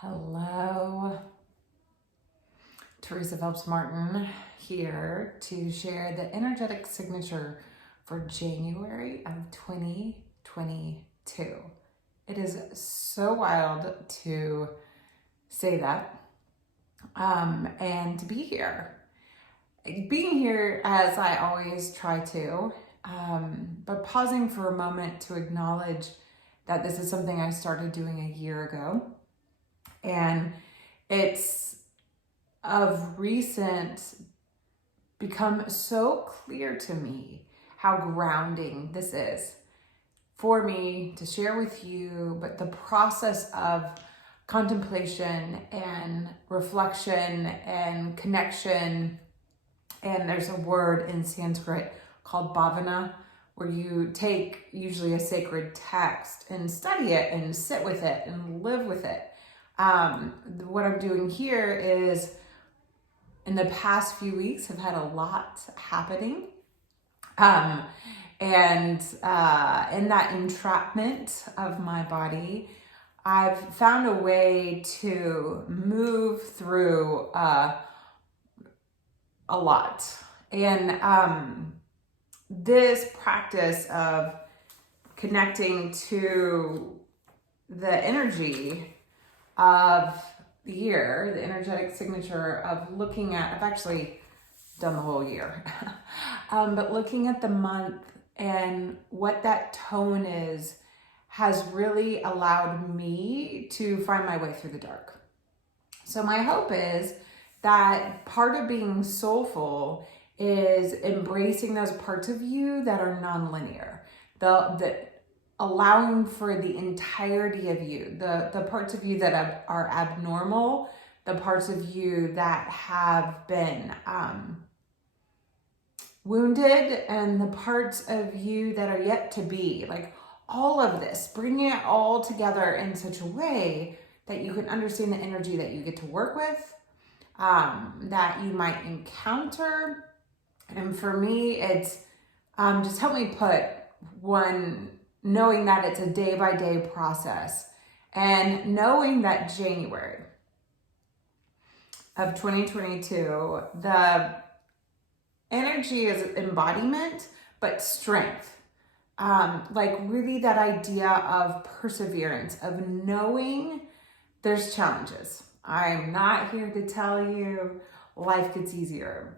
Hello, Teresa Phelps Martin here to share the energetic signature for January of 2022. It is so wild to say that and to be here. Being here as I always try to, but pausing for a moment to acknowledge that this is something I started doing a year ago. And it's of recent become so clear to me how grounding this is for me to share with you, but the process of contemplation and reflection and connection, and there's a word in Sanskrit called bhavana, where you take usually a sacred text and study it and sit with it and live with it. What I'm doing here is in the past few weeks have had a lot happening. And in that entrapment of my body, I've found a way to move through a lot. And this practice of connecting to the energy of the year, the energetic signature of looking at, I've actually done the whole year, but looking at the month and what that tone is has really allowed me to find my way through the dark. So my hope is that part of being soulful is embracing those parts of you that are nonlinear, the allowing for the entirety of you, the parts of you that are abnormal, the parts of you that have been wounded, and the parts of you that are yet to be. Like all of this, bringing it all together in such a way that you can understand the energy that you get to work with, that you might encounter. And for me, it's just helped me put one, knowing that it's a day-by-day process, and knowing that January of 2022, the energy is embodiment, but strength. Like really that idea of perseverance, of knowing there's challenges. I'm not here to tell you life gets easier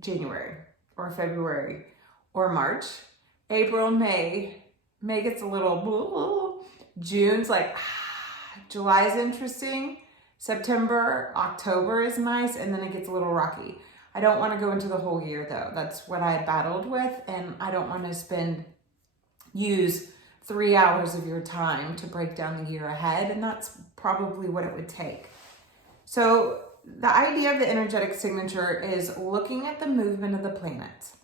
January or February or March. April, May gets a little, June's like, July is interesting, September, October is nice, and then it gets a little rocky. I don't want to go into the whole year though. That's what I battled with, and I don't want to use 3 hours of your time to break down the year ahead, and that's probably what it would take. So the idea of the energetic signature is looking at the movement of the planets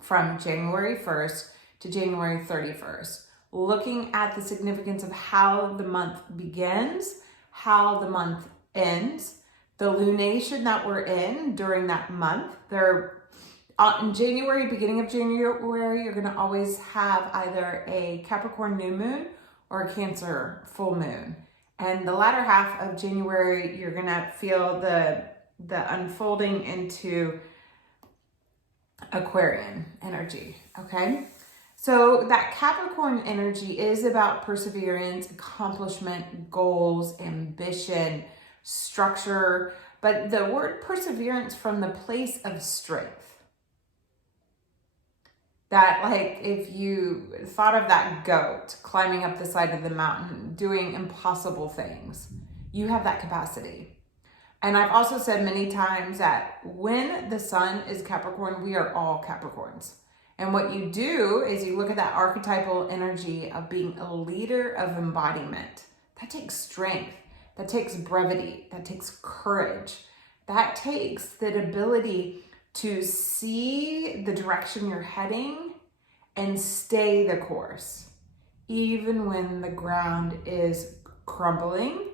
from January 1st to January 31st, looking at the significance of how the month begins, how the month ends, the lunation that we're in during that month. In January, beginning of January, you're gonna always have either a Capricorn new moon or a Cancer full moon. And the latter half of January, you're gonna feel the unfolding into Aquarian energy, okay? So that Capricorn energy is about perseverance, accomplishment, goals, ambition, structure, but the word perseverance from the place of strength. That like if you thought of that goat climbing up the side of the mountain, doing impossible things, you have that capacity. And I've also said many times that when the sun is Capricorn, we are all Capricorns. And what you do is you look at that archetypal energy of being a leader of embodiment. That takes strength, that takes brevity, that takes courage, that takes the ability to see the direction you're heading and stay the course, even when the ground is crumbling.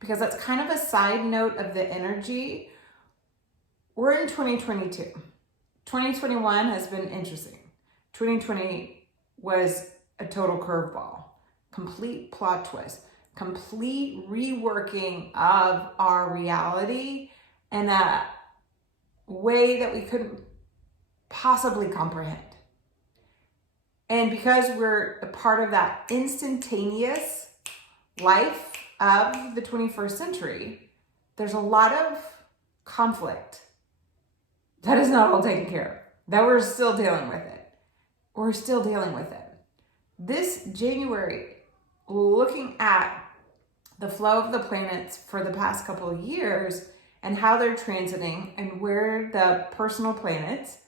Because that's kind of a side note of the energy. We're in 2022. 2021 has been interesting. 2020 was a total curveball, complete plot twist. complete reworking of our reality in a way that we couldn't possibly comprehend. And because we're a part of that instantaneous life of the 21st century, there's a lot of conflict that is not all taken care of, that we're still dealing with it. We're still dealing with it. This January, looking at the flow of the planets for the past couple of years and how they're transiting and where the personal planets,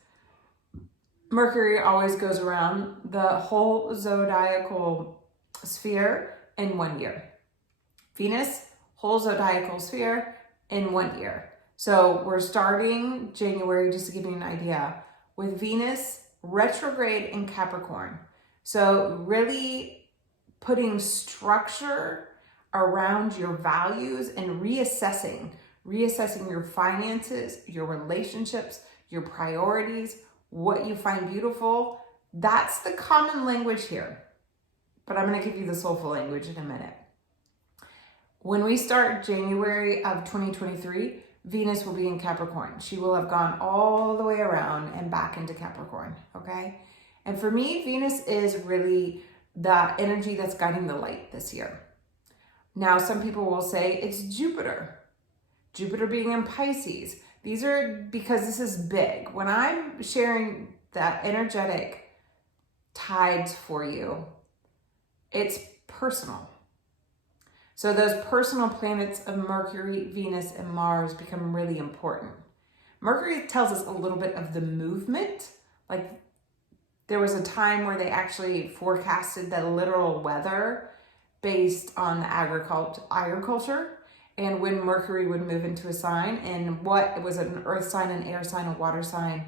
Mercury always goes around the whole zodiacal sphere in 1 year. Venus, whole zodiacal sphere in 1 year. So we're starting January, just to give you an idea, with Venus retrograde in Capricorn. So really putting structure around your values and reassessing your finances, your relationships, your priorities, what you find beautiful. That's the common language here. But I'm going to give you the soulful language in a minute. When we start January of 2023, Venus will be in Capricorn. She will have gone all the way around and back into Capricorn, okay? And for me, Venus is really the energy that's guiding the light this year. Now, some people will say it's Jupiter. Jupiter being in Pisces. These are because this is big. When I'm sharing the energetic tides for you, it's personal. So those personal planets of Mercury, Venus, and Mars become really important. Mercury tells us a little bit of the movement. Like there was a time where they actually forecasted the literal weather based on the agriculture and when Mercury would move into a sign and what it was, an earth sign, an air sign, a water sign,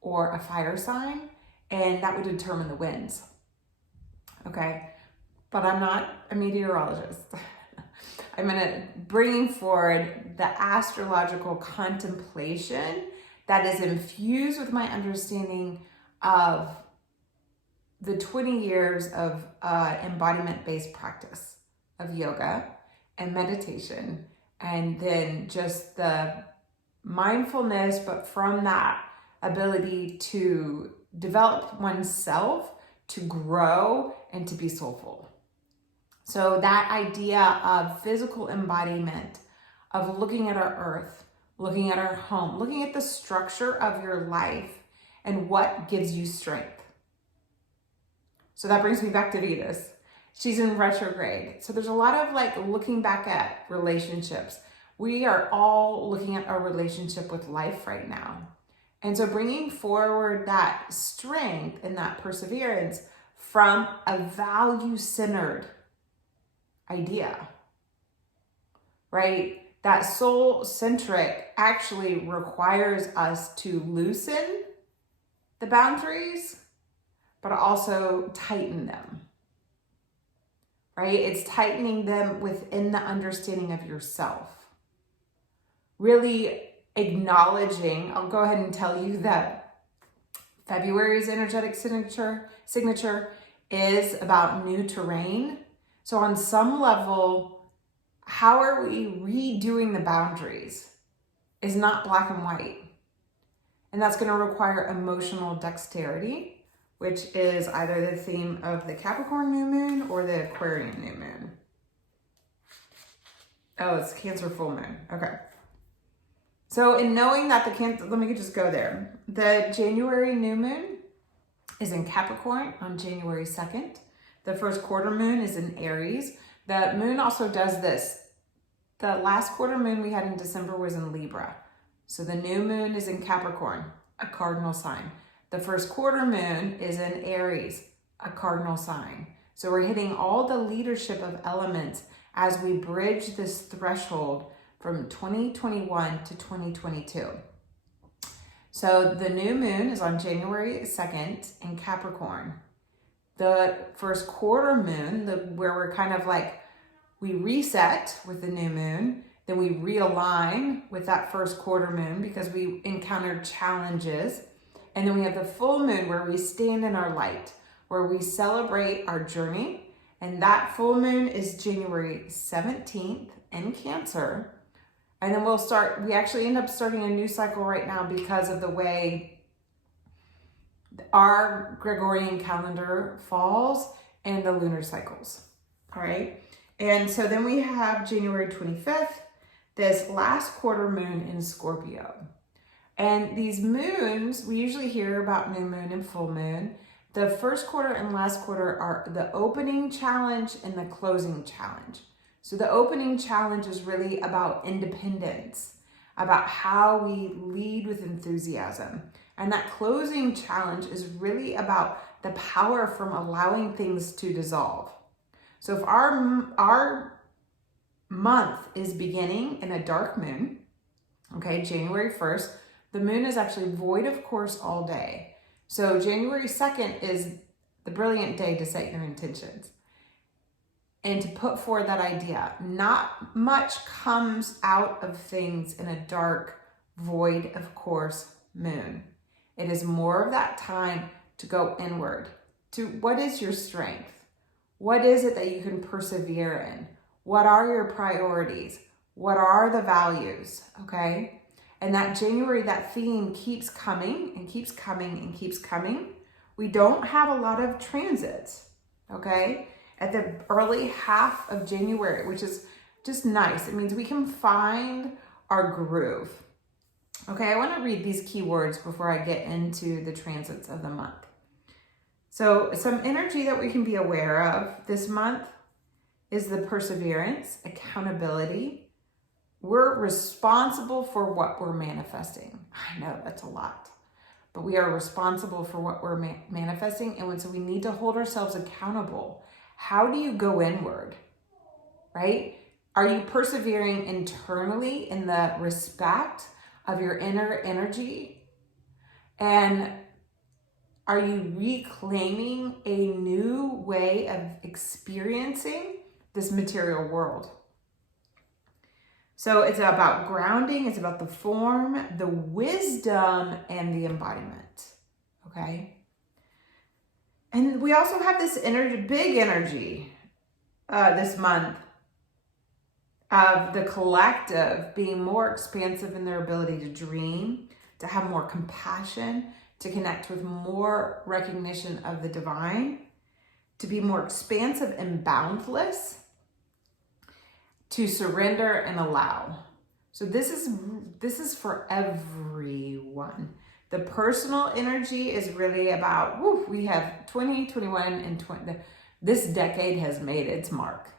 or a fire sign, and that would determine the winds. Okay, but I'm not a meteorologist. I'm bringing forward the astrological contemplation that is infused with my understanding of the 20 years of embodiment-based practice of yoga and meditation, and then just the mindfulness, but from that ability to develop oneself, to grow, and to be soulful. So that idea of physical embodiment, of looking at our earth, looking at our home, looking at the structure of your life and what gives you strength. So that brings me back to Venus. She's in retrograde. So there's a lot of like looking back at relationships. We are all looking at our relationship with life right now. And so bringing forward that strength and that perseverance from a value-centered idea, right? That soul-centric actually requires us to loosen the boundaries, but also tighten them, right? It's tightening them within the understanding of yourself. Really acknowledging, I'll go ahead and tell you that February's energetic signature is about new terrain. So on some level, how are we redoing the boundaries is not black and white. And that's going to require emotional dexterity, which is either the theme of the Capricorn new moon or the Aquarian new moon. Oh, it's Cancer full moon. Okay. So in knowing that let me just go there. The January new moon is in Capricorn on January 2nd. The first quarter moon is in Aries. The moon also does this. The last quarter moon we had in December was in Libra. So the new moon is in Capricorn, a cardinal sign. The first quarter moon is in Aries, a cardinal sign. So we're hitting all the leadership of elements as we bridge this threshold from 2021 to 2022. So the new moon is on January 2nd in Capricorn. The first quarter moon, where we're kind of like, we reset with the new moon, then we realign with that first quarter moon because we encountered challenges. And then we have the full moon where we stand in our light, where we celebrate our journey And that full moon is January 17th in Cancer. And then we actually end up starting a new cycle right now because of the way our Gregorian calendar falls and the lunar cycles. All right. And so then we have January 25th, this last quarter moon in Scorpio. And these moons, we usually hear about new moon and full moon. The first quarter and last quarter are the opening challenge and the closing challenge. So the opening challenge is really about independence, about how we lead with enthusiasm. And that closing challenge is really about the power from allowing things to dissolve. So if our month is beginning in a dark moon, okay, January 1st, the moon is actually void of course all day. So January 2nd is the brilliant day to set your intentions and to put forward that idea. Not much comes out of things in a dark, void of course moon. It is more of that time to go inward to what is your strength? What is it that you can persevere in? What are your priorities? What are the values? Okay. And that January, that theme keeps coming and keeps coming and keeps coming. We don't have a lot of transits. Okay. At the early half of January, which is just nice. It means we can find our groove. Okay, I want to read these keywords before I get into the transits of the month. So some energy that we can be aware of this month is the perseverance, accountability. We're responsible for what we're manifesting. I know that's a lot, but we are responsible for what we're manifesting. And so we need to hold ourselves accountable. How do you go inward, right? Are you persevering internally in the respect of your inner energy? And are you reclaiming a new way of experiencing this material world? So it's about grounding, it's about the form, the wisdom, and the embodiment, okay? And we also have this energy, big energy this month of the collective being more expansive in their ability to dream, to have more compassion, to connect with more recognition of the divine, to be more expansive and boundless, to surrender and allow. So this is for everyone. The personal energy is really about, we have 2021 and 20. This decade has made its mark.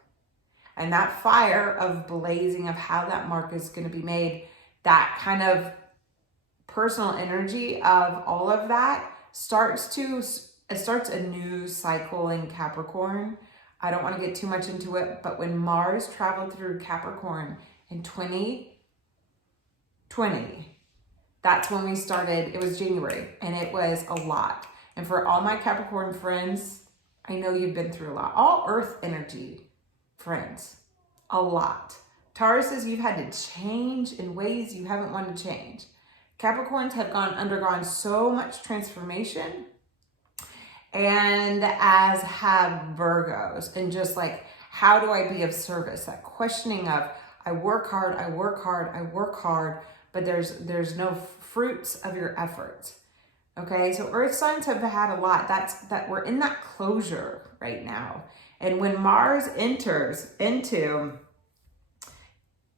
And that fire of blazing of how that mark is going to be made, that kind of personal energy of all of that starts a new cycle in Capricorn. I don't want to get too much into it, but when Mars traveled through Capricorn in 2020, that's when we started. It was January, and it was a lot. And for all my Capricorn friends, I know you've been through a lot. All Earth energy friends, a lot. Taurus says you've had to change in ways you haven't wanted to change. Capricorns have undergone so much transformation, and as have Virgos, and just like, how do I be of service? That questioning of, I work hard, but there's no fruits of your efforts. Okay, so Earth signs have had a lot. That we're in that closure right now. And when Mars enters into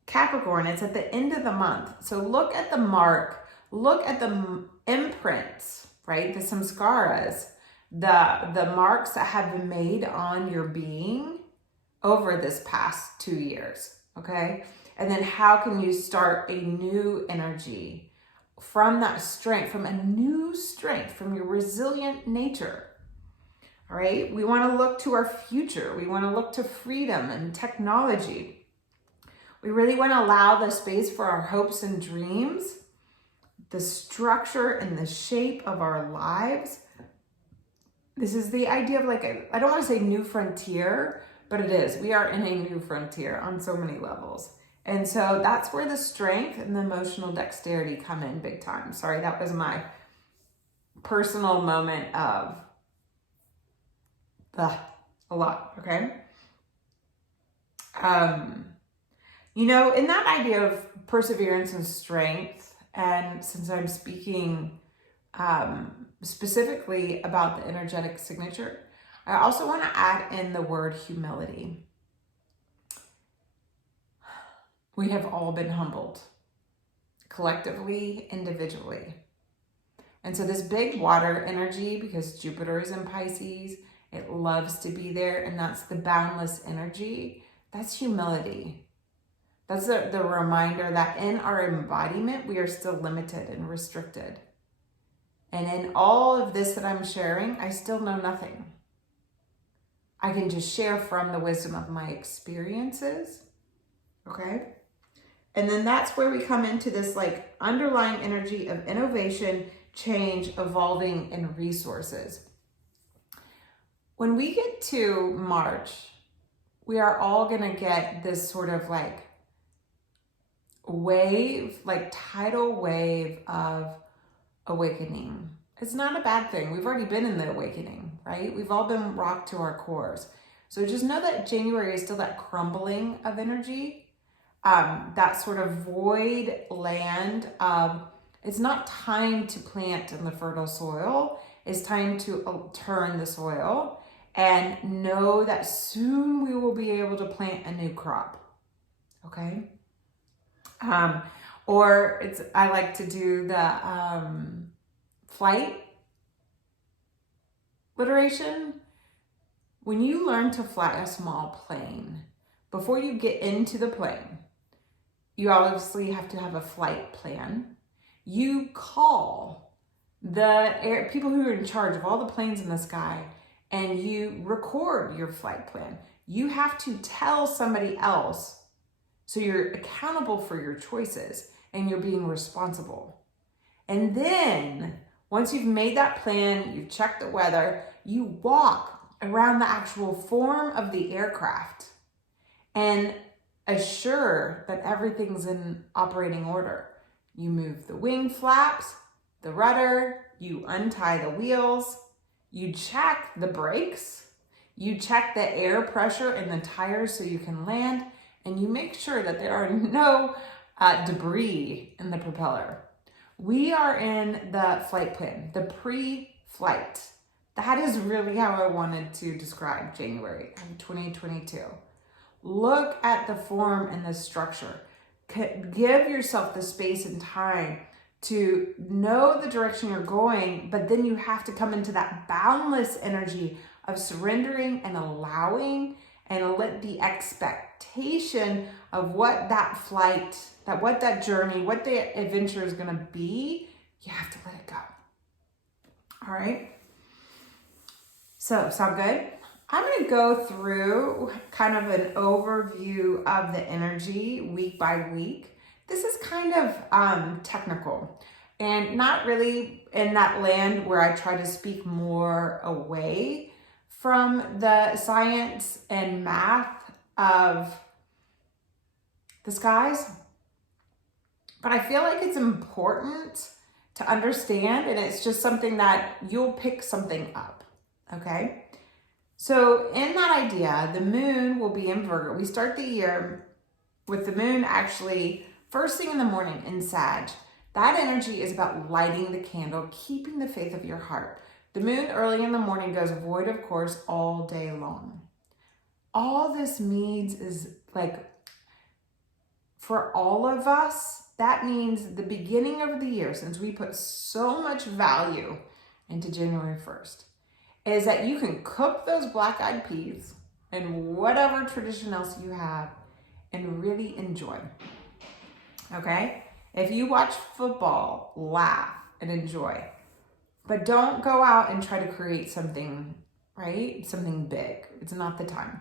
Capricorn, it's at the end of the month. So look at the mark, look at the imprints, right? The samskaras, the marks that have been made on your being over this past 2 years, okay? And then how can you start a new energy from that strength, from a new strength, from your resilient nature? All right, we want to look to our future. We want to look to freedom and technology. We really want to allow the space for our hopes and dreams, the structure and the shape of our lives. This is the idea of I don't want to say new frontier, but it is. We are in a new frontier on so many levels. And so that's where the strength and the emotional dexterity come in big time. Sorry, that was my personal moment of a lot, okay? In that idea of perseverance and strength, and since I'm speaking specifically about the energetic signature, I also want to add in the word humility. We have all been humbled, collectively, individually. And so this big water energy, because Jupiter is in Pisces, it loves to be there, and that's the boundless energy. That's humility. That's the reminder that in our embodiment, we are still limited and restricted. And in all of this that I'm sharing, I still know nothing. I can just share from the wisdom of my experiences, okay? And then that's where we come into this like underlying energy of innovation, change, evolving, and resources. When we get to March, we are all gonna get this sort of like wave, like tidal wave of awakening. It's not a bad thing. We've already been in the awakening, right? We've all been rocked to our cores. So just know that January is still that crumbling of energy, that sort of void land of, it's not time to plant in the fertile soil. It's time to turn the soil and know that soon we will be able to plant a new crop, okay? I like to do the flight literation. When you learn to fly a small plane, before you get into the plane, you obviously have to have a flight plan. You call the people who are in charge of all the planes in the sky, and you record your flight plan. You have to tell somebody else, so you're accountable for your choices and you're being responsible. And then once you've made that plan, you've checked the weather, you walk around the actual form of the aircraft and assure that everything's in operating order. You move the wing flaps, the rudder, you untie the wheels, you check the brakes, you check the air pressure in the tires so you can land, and you make sure that there are no debris in the propeller. We are in the flight plan, the pre-flight. That is really how I wanted to describe January of 2022. Look at the form and the structure. Give yourself the space and time to know the direction you're going, but then you have to come into that boundless energy of surrendering and allowing, and let the expectation of what that flight, what that journey, what the adventure is going to be, you have to let it go. All right. So, sound good? I'm going to go through kind of an overview of the energy week by week. This is kind of technical and not really in that land where I try to speak more away from the science and math of the skies. But I feel like it's important to understand, and it's just something that you'll pick something up, okay? So in that idea, the moon will be in Virgo. We start the year with the moon actually first thing in the morning in Sag. That energy is about lighting the candle, keeping the faith of your heart. The moon early in the morning goes void of course all day long. All this means is like, for all of us, that means the beginning of the year, since we put so much value into January 1st, is that you can cook those black-eyed peas and whatever tradition else you have and really enjoy, okay? If you watch football, laugh and enjoy, but don't go out and try to create something, right? Something big. It's not the time.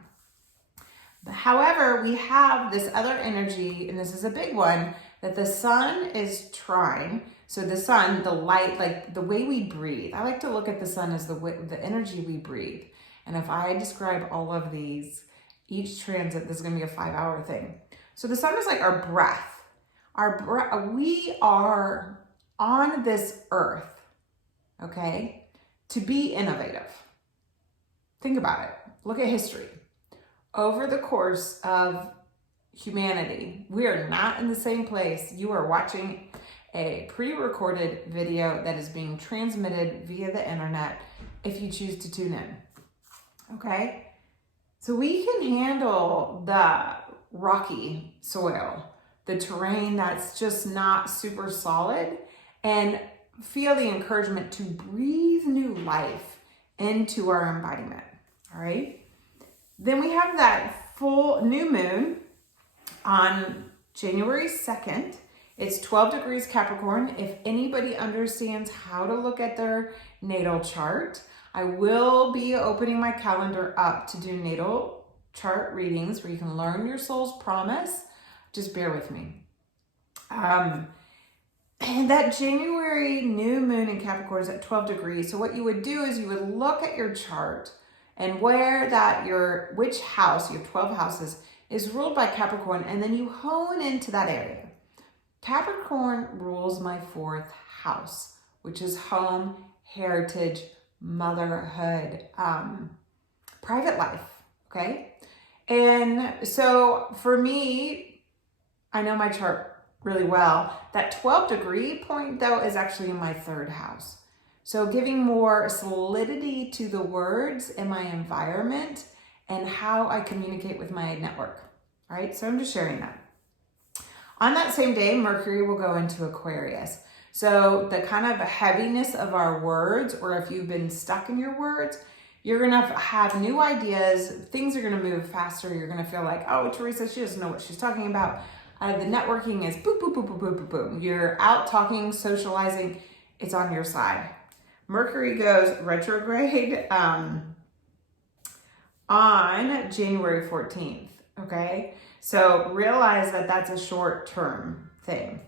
But however, we have this other energy, and this is a big one, that the sun is trine. So the sun, the light, like the way we breathe. I like to look at the sun as the energy we breathe. And if I describe all of these, each transit, this is going to be a 5-hour thing. So the sun is like our breath. We are on this earth, okay, to be innovative. Think about it. look at history. Over the course of humanity, we are not in the same place. You are watching a pre-recorded video that is being transmitted via the internet if you choose to tune in. Okay? So we can handle the rocky soil, the terrain that's just not super solid, and feel the encouragement to breathe new life into our embodiment. All right? Then we have that full new moon on January 2nd. It's 12 degrees Capricorn. If anybody understands how to look at their natal chart, I will be opening my calendar up to do natal chart readings where you can learn your soul's promise. Just bear with me. And that January new moon in Capricorn is at 12 degrees. So what you would do is you would look at your chart and where which house, your 12 houses, is ruled by Capricorn, and then you hone into that area. Capricorn rules my 4th house, which is home, heritage, motherhood, private life, okay? And so for me, I know my chart really well. That 12 degree point though is actually in my 3rd house. So giving more solidity to the words in my environment and how I communicate with my network. All right, so I'm just sharing that. On that same day, Mercury will go into Aquarius. So the kind of heaviness of our words, or if you've been stuck in your words, you're gonna have new ideas, things are gonna move faster, you're gonna feel like, oh, Teresa, she doesn't know what she's talking about. The networking is boom, boom, boom, boom, boom, boom, boom. You're out talking, socializing, it's on your side. Mercury goes retrograde on January 14th, okay? So realize that that's a short-term thing.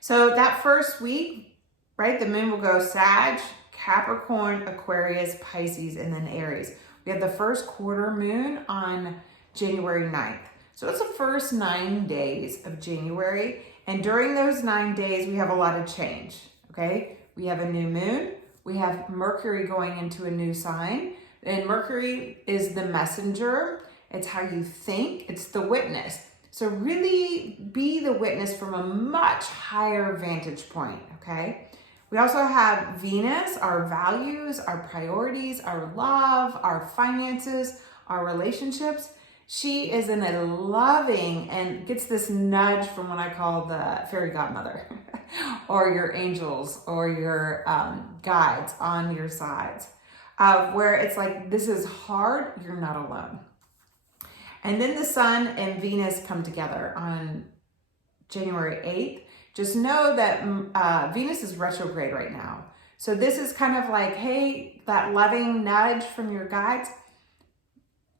So that first week, right, the moon will go Sag, Capricorn, Aquarius, Pisces, and then Aries. We have the first quarter moon on January 9th. So it's the first 9 days of January. And during those 9 days, we have a lot of change, okay? We have a new moon. We have Mercury going into a new sign. And Mercury is the messenger. It's how you think. It's the witness. So really be the witness from a much higher vantage point, okay? We also have Venus, our values, our priorities, our love, our finances, our relationships. She is in a loving and gets this nudge from what I call the fairy godmother or your angels or your guides on your sides, where it's like, this is hard, you're not alone. And then the sun and Venus come together on January 8th. Just know that Venus is retrograde right now. So this is kind of like, hey, that loving nudge from your guides.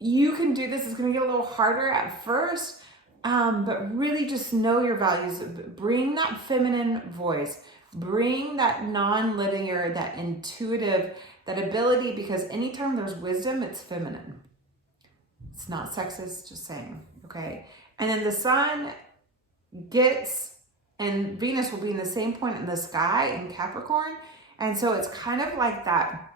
You can do this. It's going to get a little harder at first, but really just know your values. Bring that feminine voice. Bring that non-linear, that intuitive, that ability, because anytime there's wisdom, it's feminine. It's not sexist, just saying, okay? And then the sun and Venus will be in the same point in the sky in Capricorn. And so it's kind of like that.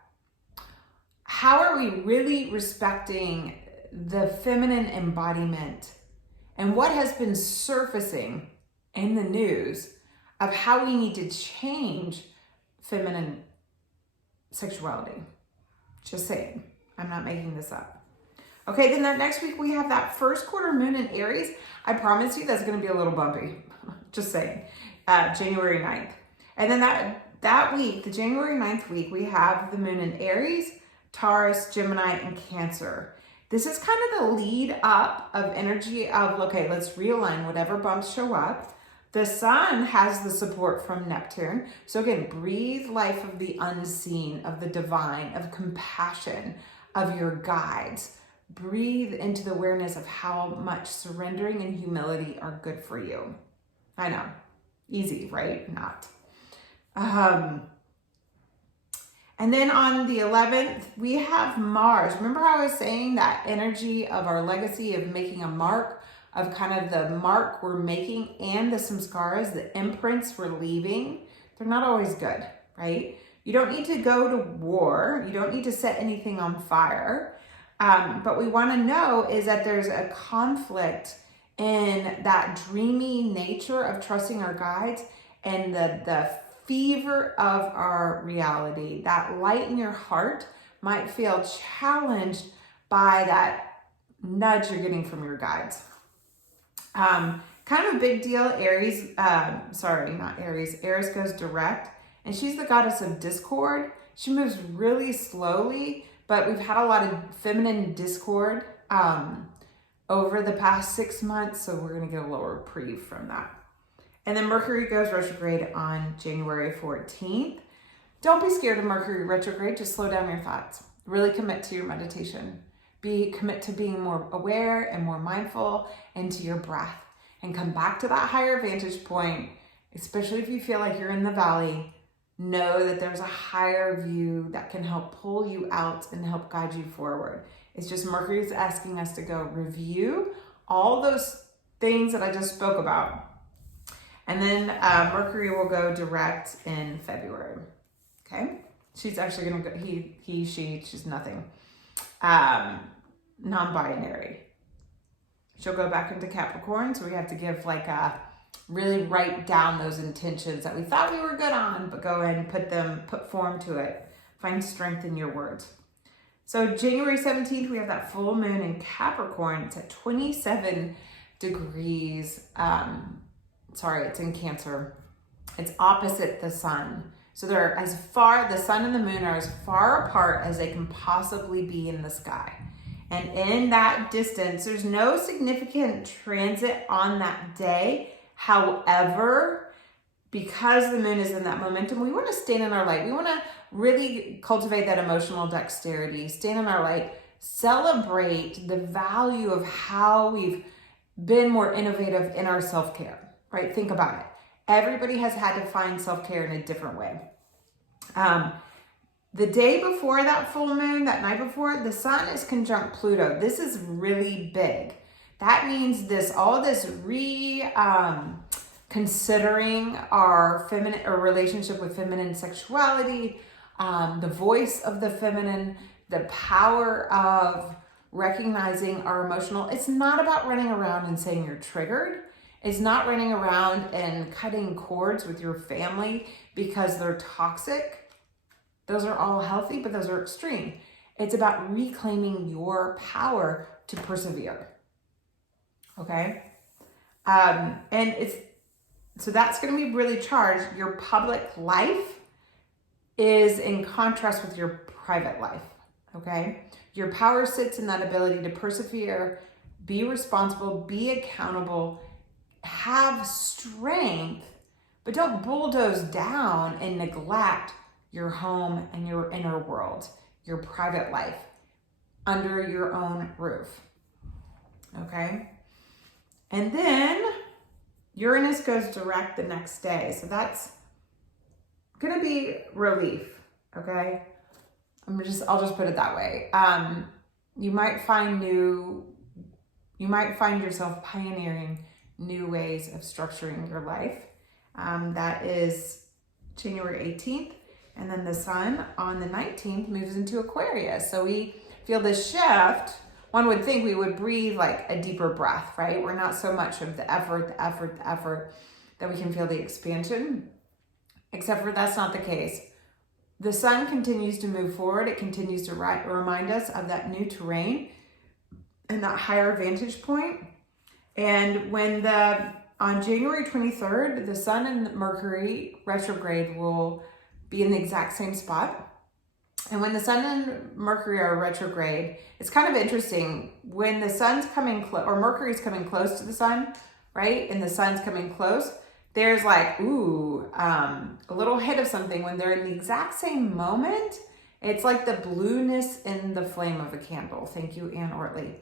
How are we really respecting the feminine embodiment and what has been surfacing in the news of how we need to change feminine sexuality? Just saying, I'm not making this up. Okay, then that next week we have that first quarter moon in Aries. I promise you that's gonna be a little bumpy, just saying, January 9th. And then that week, the January 9th week, we have the moon in Aries, Taurus, Gemini, and Cancer. This is kind of the lead up of energy of, okay, let's realign whatever bumps show up. The sun has the support from Neptune. So again, breathe life of the unseen, of the divine, of compassion, of your guides. Breathe into the awareness of how much surrendering and humility are good for you. I know, easy, right? Not. And then on the 11th, we have Mars. Remember how I was saying that energy of our legacy of making a mark, of kind of the mark we're making and the samskaras, the imprints we're leaving? They're not always good, right? You don't need to go to war. You don't need to set anything on fire. But we want to know is that there's a conflict in that dreamy nature of trusting our guides and the fever of our reality. That light in your heart might feel challenged by that nudge you're getting from your guides. Kind of a big deal, Aries, not Aries, Eris goes direct, and she's the goddess of discord. She moves really slowly, but we've had a lot of feminine discord over the past 6 months, so we're going to get a little reprieve from that. And then Mercury goes retrograde on January 14th. Don't be scared of Mercury retrograde, just slow down your thoughts. Really commit to your meditation. Commit to being more aware and more mindful, and to your breath. And come back to that higher vantage point, especially if you feel like you're in the valley. Know that there's a higher view that can help pull you out and help guide you forward. It's just Mercury's asking us to go review all those things that I just spoke about. And then Mercury will go direct in February. Okay? She's actually going to go, she's nothing. Non-binary. She'll go back into Capricorn, so we have to really write down those intentions that we thought we were good on, but go ahead and put form to it. Find strength in your words. So January 17th, we have that full moon in Capricorn. It's at 27 degrees. It's in Cancer. It's opposite the sun. So the sun and the moon are as far apart as they can possibly be in the sky. And in that distance, there's no significant transit on that day. However, because the moon is in that momentum, we want to stand in our light. We want to really cultivate that emotional dexterity, stand in our light, celebrate the value of how we've been more innovative in our self-care, right? Think about it. Everybody has had to find self-care in a different way. The day before that full moon, that night before, the sun is conjunct Pluto. This is really big. That means considering our feminine or relationship with feminine sexuality, the voice of the feminine, the power of recognizing our emotional. It's not about running around and saying you're triggered. It's not running around and cutting cords with your family because they're toxic. Those are all healthy, but those are extreme. It's about reclaiming your power to persevere. Okay? So that's going to be really charged. Your public life is in contrast with your private life. Okay? Your power sits in that ability to persevere, be responsible, be accountable, have strength, but don't bulldoze down and neglect your home and your inner world, your private life, under your own roof. Okay? And then Uranus goes direct the next day. So that's going to be relief. Okay? I'll just put it that way. You might find yourself pioneering new ways of structuring your life. That is January 18th. And then the sun on the 19th moves into Aquarius. So we feel this shift. One would think we would breathe like a deeper breath, right? We're not so much of the effort, that we can feel the expansion. Except for that's not the case. The sun continues to move forward. It continues to remind us of that new terrain and that higher vantage point. And on January 23rd, the sun and Mercury retrograde will be in the exact same spot. And when the sun and Mercury are retrograde, it's kind of interesting. When the sun's coming close, or Mercury's coming close to the sun, right? And the sun's coming close, there's a little hit of something. When they're in the exact same moment, it's like the blueness in the flame of a candle. Thank you, Ann Ortley.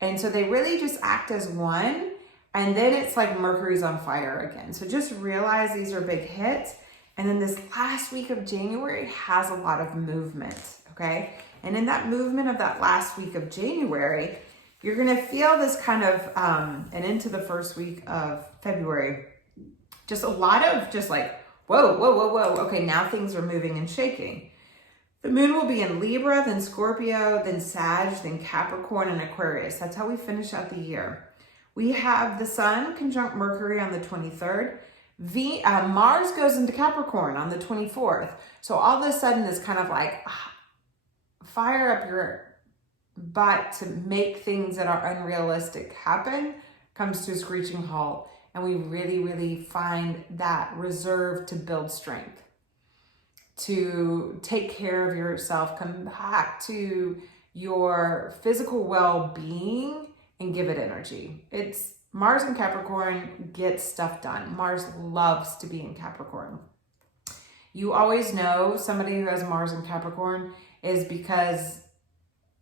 And so they really just act as one. And then it's like Mercury's on fire again. So just realize these are big hits. And then this last week of January has a lot of movement, okay? And in that movement of that last week of January, you're gonna feel this kind of, and into the first week of February, just a lot of just like, whoa, okay, now things are moving and shaking. The moon will be in Libra, then Scorpio, then Sag, then Capricorn, and Aquarius. That's how we finish out the year. We have the sun conjunct Mercury on the 23rd. Mars goes into Capricorn on the 24th. So all of a sudden, this kind of like fire up your butt to make things that are unrealistic happen comes to a screeching halt. And we really, really find that reserve to build strength, to take care of yourself, come back to your physical well-being and give it energy. It's Mars in Capricorn gets stuff done. Mars loves to be in Capricorn. You always know somebody who has Mars in Capricorn is because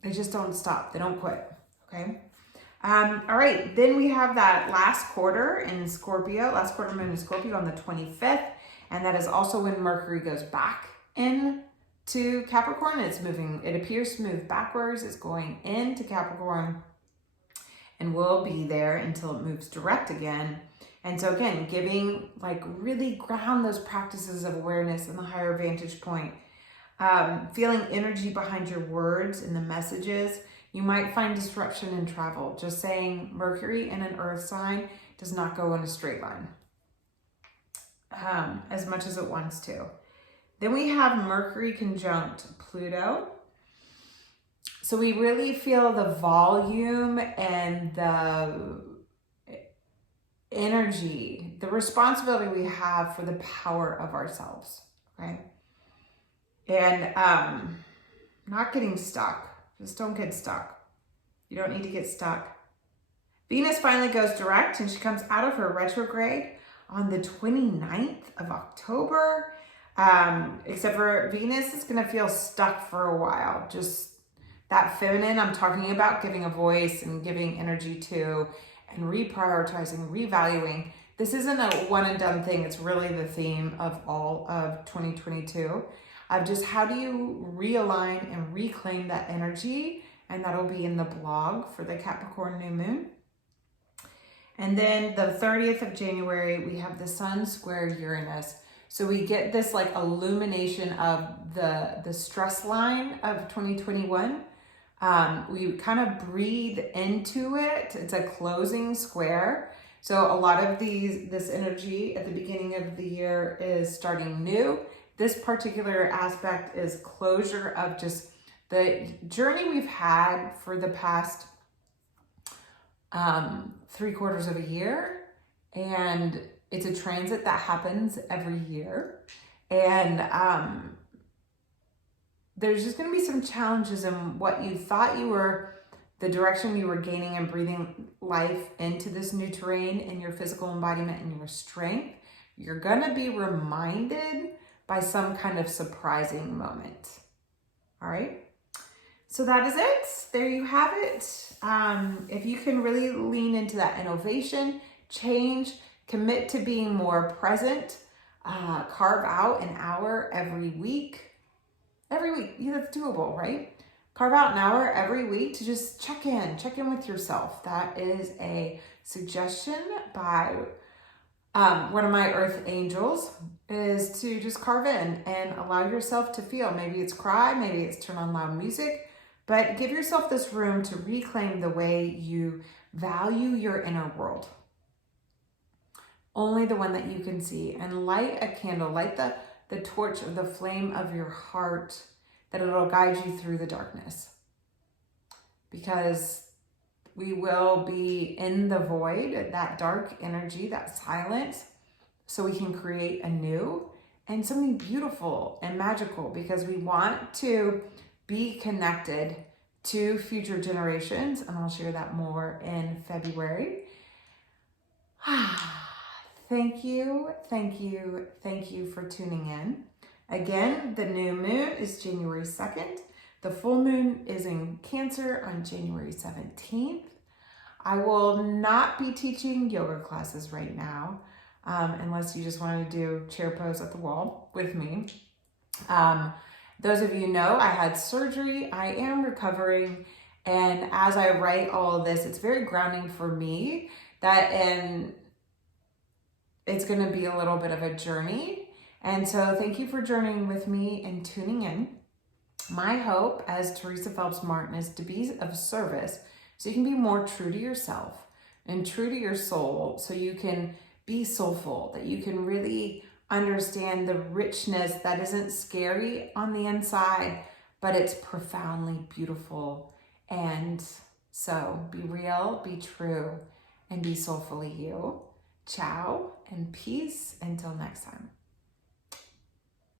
they just don't stop. They don't quit, okay? All right, then we have that last quarter in Scorpio, last quarter moon in Scorpio on the 25th. And that is also when Mercury goes back into Capricorn. It's moving, it appears to move backwards. It's going into Capricorn and will be there until it moves direct again. And so again, giving, like, really ground those practices of awareness and the higher vantage point. Feeling energy behind your words and the messages. You might find disruption in travel. Just saying, Mercury in an earth sign does not go in a straight line as much as it wants to. Then we have Mercury conjunct Pluto. So we really feel the volume and the energy, the responsibility we have for the power of ourselves, okay? And not getting stuck. Just don't get stuck. You don't need to get stuck. Venus finally goes direct and she comes out of her retrograde on the 29th of October. Except for Venus is going to feel stuck for a while. Just that feminine I'm talking about, giving a voice and giving energy to, and reprioritizing, revaluing. This isn't a one and done thing. It's really the theme of all of 2022. Of just how do you realign and reclaim that energy, and that'll be in the blog for the Capricorn new moon. And then the 30th of January, we have the sun square Uranus. So we get this like illumination of the stress line of 2021. We kind of breathe into it. It's a closing square. So a lot of this energy at the beginning of the year is starting new. This particular aspect is closure of just the journey we've had for the past 3/4 of a year. And it's a transit that happens every year. And there's just going to be some challenges in what you thought you were, the direction you were gaining and breathing life into this new terrain in your physical embodiment and your strength. You're going to be reminded by some kind of surprising moment. All right. So that is it. There you have it. If you can really lean into that innovation, change, commit to being more present, carve out an hour every week. That's doable, right? Carve out an hour every week to just check in with yourself. That is a suggestion by one of my earth angels, is to just carve in and allow yourself to feel. Maybe it's cry, maybe it's turn on loud music, but give yourself this room to reclaim the way you value your inner world. Only the one that you can see, and light a candle, light the torch of the flame of your heart, that it'll guide you through the darkness. Because we will be in the void, that dark energy, that silence, so we can create anew and something beautiful and magical, because we want to be connected to future generations. And I'll share that more in February. Thank you for tuning in. Again, the new moon is January 2nd. The full moon is in Cancer on January 17th. I will not be teaching yoga classes right now, unless you just want to do chair pose at the wall with me. Those of you know I had surgery. I am recovering. And as I write all of this, it's very grounding for me and it's going to be a little bit of a journey. And so thank you for journeying with me and tuning in. My hope as Teresa Phelps Martin is to be of service so you can be more true to yourself and true to your soul, so you can be soulful, that you can really understand the richness that isn't scary on the inside, but it's profoundly beautiful. And so be real, be true, and be soulfully you. Ciao and peace until next time.